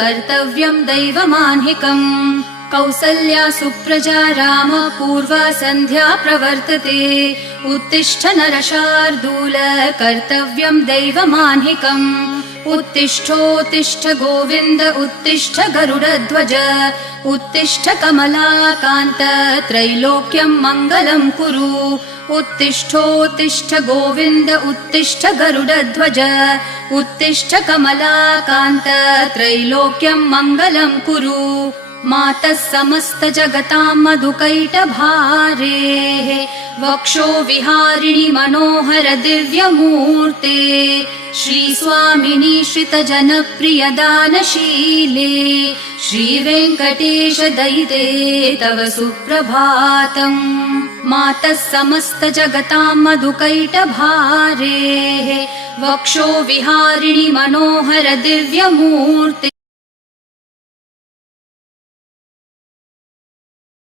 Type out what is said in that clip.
कर्तव्यं दैवमान्हिकम् कौसल्या सुप्रजा राम पूर्वा सन्ध्या प्रवर्तते उत्तिष्ठ नरशार्दूल कर्तव्यं दैवमान्हिकम् उत्तिष्ठोत्तिष्ठ गोविन्द उत्तिष्ठ गरुडध्वज उत्तिष्ठ कमलाकान्त त्रैलोक्यं मङ्गलं कुरु उत्तिष्ठोत्तिष्ठ गोविन्द उत्तिष्ठ गरुडध्वज उत्तिष्ठ कमलाकान्त त्रैलोक्यं मङ्गलं कुरु मातः समस्त जगतां मधुकैटभारेः वक्षो विहारिणि मनोहर दिव्यमूर्ते श्रीस्वामिनि श्रितजनप्रिय दानशीले श्रीवेङ्कटेश दयिते तव सुप्रभातम् मातः समस्त जगतां मधुकैटभारेः वक्षो विहारिणि मनोहर दिव्यमूर्ते